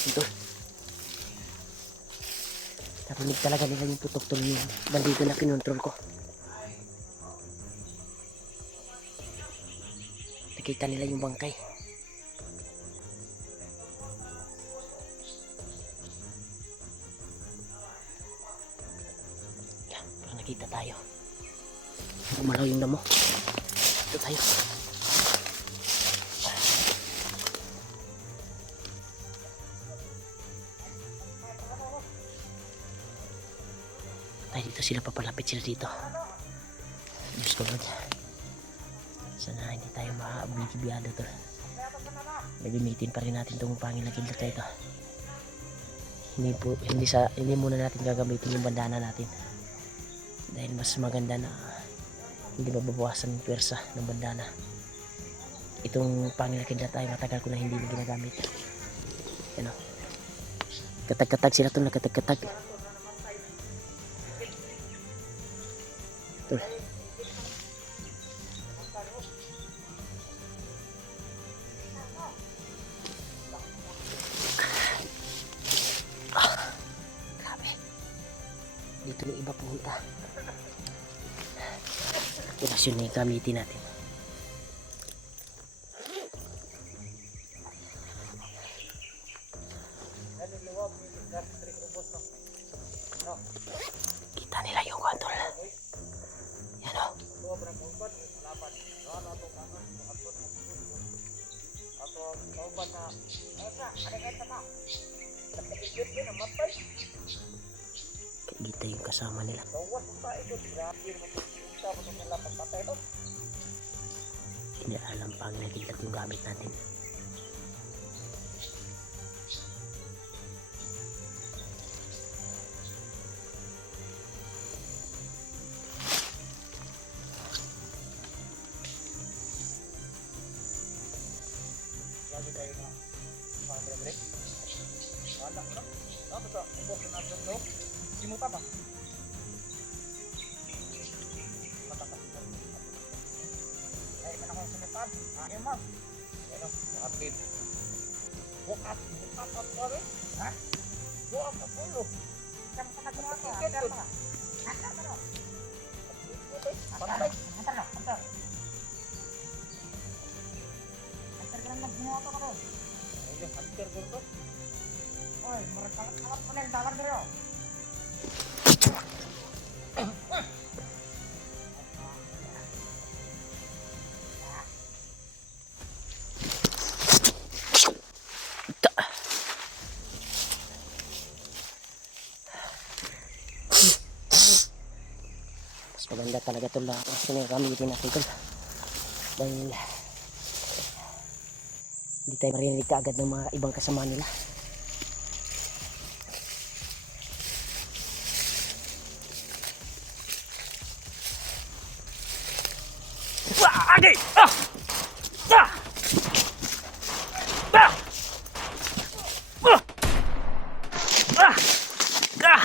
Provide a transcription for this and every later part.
Ito. Narinig talaga nila yung putok tol yung bandido na kinontrol ko. Nakita nila yung bangkay. Yan, parang nakita tayo. Gumalaw yung damo. Ito tayo. Ay, dito sila papalapit sila dito. Diyos ko Lord. Sana hindi tayo maabligibiyado to. Gagamitin pa rin natin itong pangilakidlat na ito. Hindi muna natin gagamitin yung bandana natin. Dahil mas maganda na hindi mababawasan yung pwersa ng bandana. Itong pangilakidlat ay matagal ko na hindi ginagamit. Yan o. Katag-katag sila ito, nakatag-katag. Ito. Dito yung iba pumunta. Operasyon na yung gamitin natin. Kita nila yung kontrol. Yan o. Kita yung kasama nila. Hindi alam pang nagiglat yung gamit natin. Lagi tayo na mga break. Wala ko na. Ano ba? Ubos na natin daw. Simuta ba? Matakas na. Ay, manakong sumitan. Emang. Pero, kapit. Bukat ang pare. Ha? Bukat ang pulo. Kamu sa nagagawa ko. Antar pa. Antar pa no. Antar. Antar no. Antar. Antar ka lang naginawa ko ko. Ay, antar ko ko. Oy, merekalap ko na yung dalan dito. Mas maganda talaga ito lang kasi gamitin natin ito dahil hindi tayo marinig kaagad ng mga ibang kasama nila. Agi! Ah! Ah! Ah! Ah! Ah!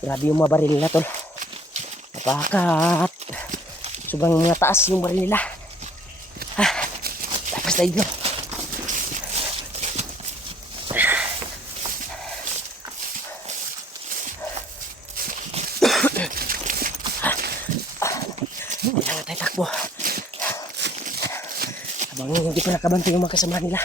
Grabe yung mga baril nila tol. Napakat. Sobrang mga taas yung baril nila. Tapos tayo nyo. Hindi lang tayo takbo. Habang hindi pa nakabanto yung mga kasama nila.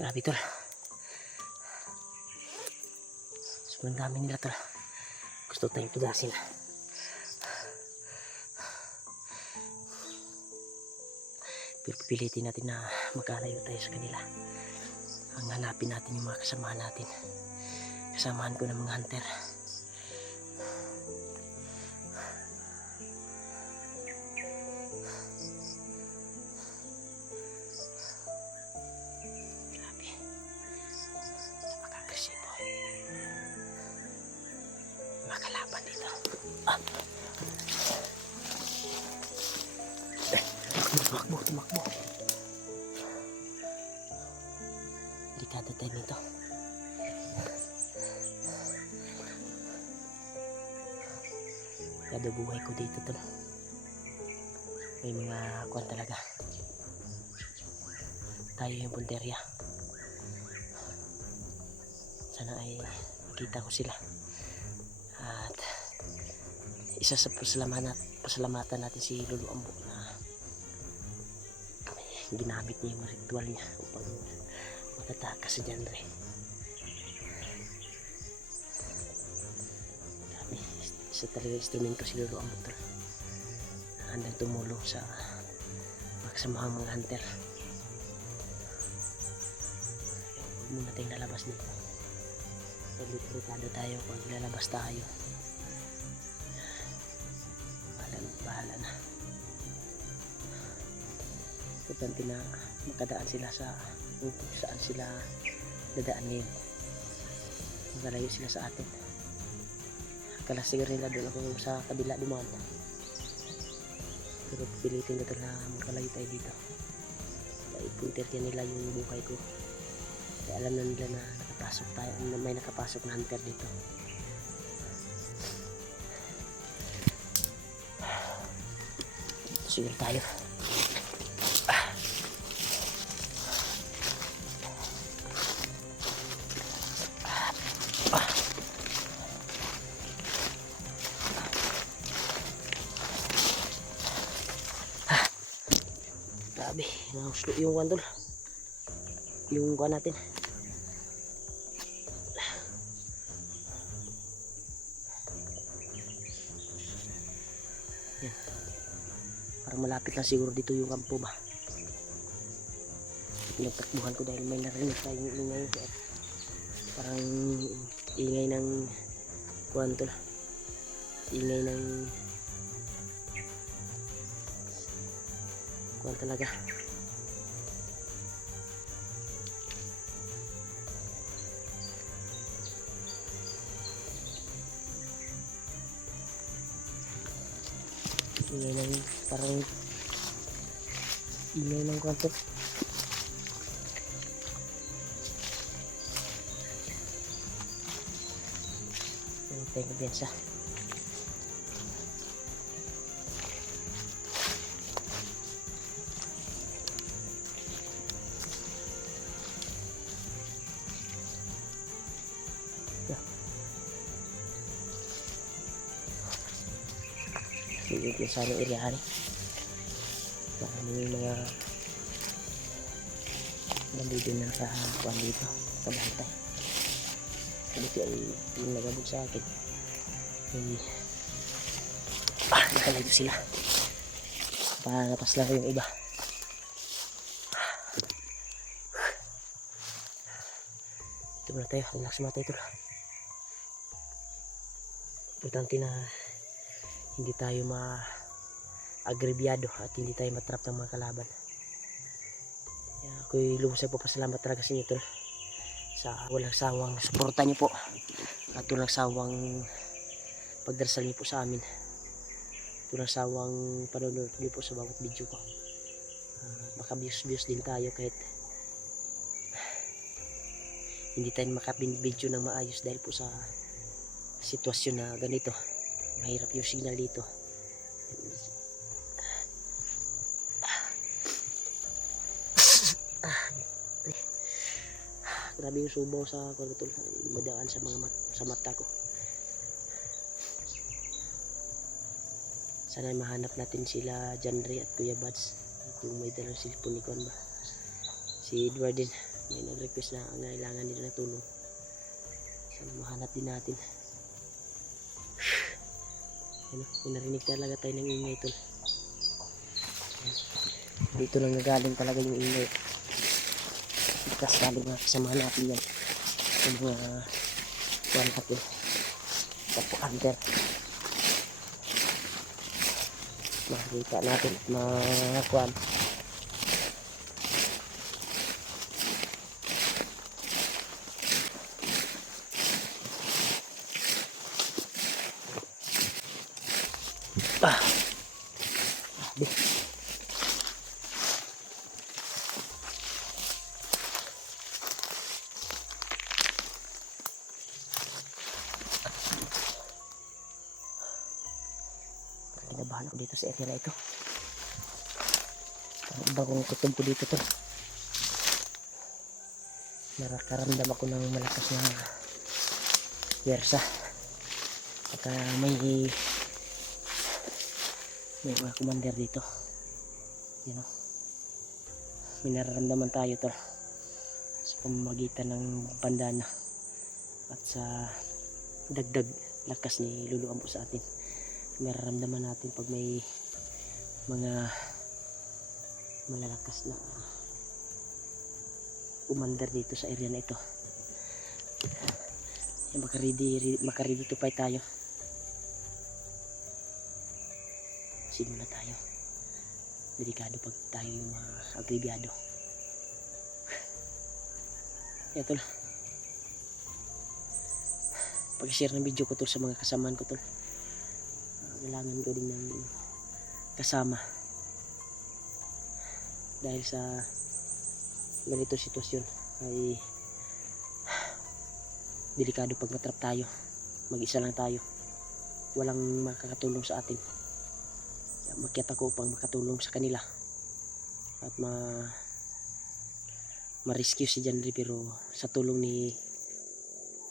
Grabe tol. Sobrang dami nila tol. Gusto tayong tugasin. Pero pipilitin natin na magkalayo tayo sa kanila. Ang hanapin natin yung mga kasamahan natin. Kasamahan ko ng mga hunter. Grabe. Napaka-agresibo. Mga kalaban dito. Tumakbo. Delikado tayo nito. Kada buhay ko dito tol. May mga kuwan talaga. Tayo yung punterya. Sana ay makita ko sila. At isa sa pasalamatan natin si Lolo Ambo na ginamit niya yung ritual niya upang makatakas sa genre. Isa talaga instrumento si Lolo Ambo tol. Handang tumulong sa makasamahan mga hunter. Huwag muna tayong lalabas dito. Delikado tayo pag lalabas tayo. Bahala na. Importante na makadaan sila sa kung saan sila dadaan ngayon. Magalayo sila sa atin. Akala siguro nila doon ako sa kabila dumaan. Pero pilitin ko na makalayo tayo dito. Dahil punterya nila yung buhay ko. Kaya alam na nila na nakapasok tayo, may nakapasok na hunter dito. Siguro tayo. Grabe, nahuslo yung wandol. Yung kuha natin. Yan. Parang malapit lang siguro dito yung kampo ba. Pinagtakbuhan ko dahil may narinig tayong ingay. Parang ingay ng kuhan tol. Ingay ng kuhan talaga. Ingay ng parang ingay ng kuhan tol. Tayo kumpiyansa. Sige, kumpiyansa ng area ni. Maraming mga bandito na nakakuha dito. Kabantay. Dito ay yung nagabog sa akin. Nakalayo sila. Palapas lang yung iba. Ito muna tayo. Relax muna tayo ito. Importante na hindi tayo ma-agrebyado at hindi tayo matrap ng mga kalaban. Ako'y lubos ay papasalamat talaga sa inyo tol. Sa walang sawang suporta niyo po. At walang sawang pagdarasal niyo po sa amin. Walang sawang panonood niyo po sa bawat video ko. Baka views din tayo kahit hindi tayo makapin-video ng maayos dahil po sa sitwasyon na ganito. Mahirap yung signal dito. Grabe yung subaw sa kwartol. Madaan sa mga sa mata ko. Sana mahanap natin sila Janry at Kuya Bads. Kung may dalang cellphone ni Kwan ba. Si Edward din. may nag-request na kailangan nila ng tulong. Sana mahanap din natin. Ano, may narinig talaga tayo ng ingay tol. Dito lang nagaling talaga yung ingay. Tapos galing mga kasama natin yan. Yung mga kuwan natin. Tapo hunter. Makikita natin at makuwan. Di. Kinabahan ako dito sa area na ito. Ang bagong kutob ko dito to. Nakakaramdam ako ng malakas na wersa. Pagka may mga commander dito. Yan o. May nararamdaman tayo tol. Sa pamamagitan ng bandana. At sa dagdag lakas ni Lulu Ambo sa atin. Nararamdaman natin pag may mga malalakas na commander dito sa area na ito. Makaredy to fight tayo. Simula tayo. Delikado pag tayo yung mga agribyado. Ito lang. Pag-share ng video ko to sa mga kasamaan ko to. Kailangan ko din ng kasama. Dahil sa ganito sitwasyon ay delikado pag matrap tayo. Mag-isa lang tayo. Walang makakatulong sa atin. Makiat ako upang makatulong sa kanila at ma-rescue si Janry, pero sa tulong ni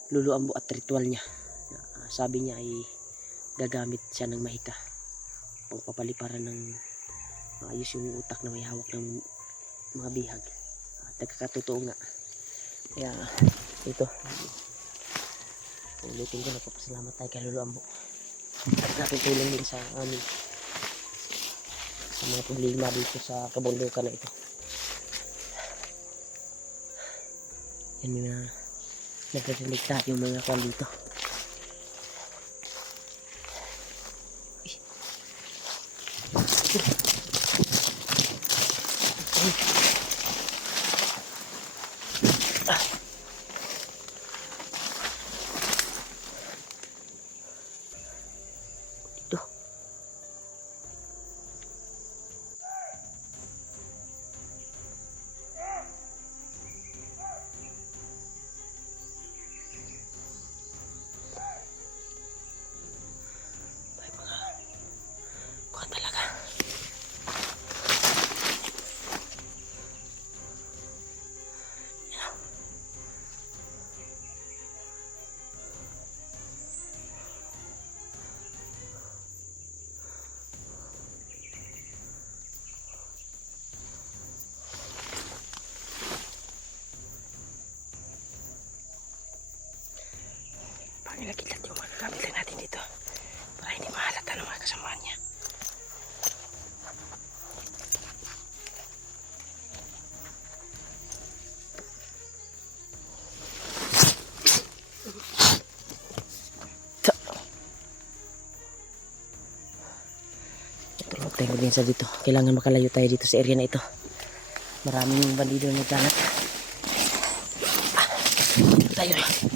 Lulu Ambo at ritual niya, sabi niya ay gagamit siya ng mahika pang papaliparan ng maayos yung utak na may hawak ng mga bihag. At nagkakatotoo nga. Kaya ito, ulitin ko, nagpapasalamat tayo kay Lulu Ambo at natutulong din sa amin sa mga problema dito sa kabundukan na ito. Yan yung nagre-relate tayo yung mga kwan dito. Dito. Ilagit lang yung mga gamit lang natin dito para hindi mahalata ng mga kasamaan niya. Tulog tayo din sa dito. Kailangan makalayo tayo dito sa area na ito. Maraming bandido na nagkalat. Tayo na.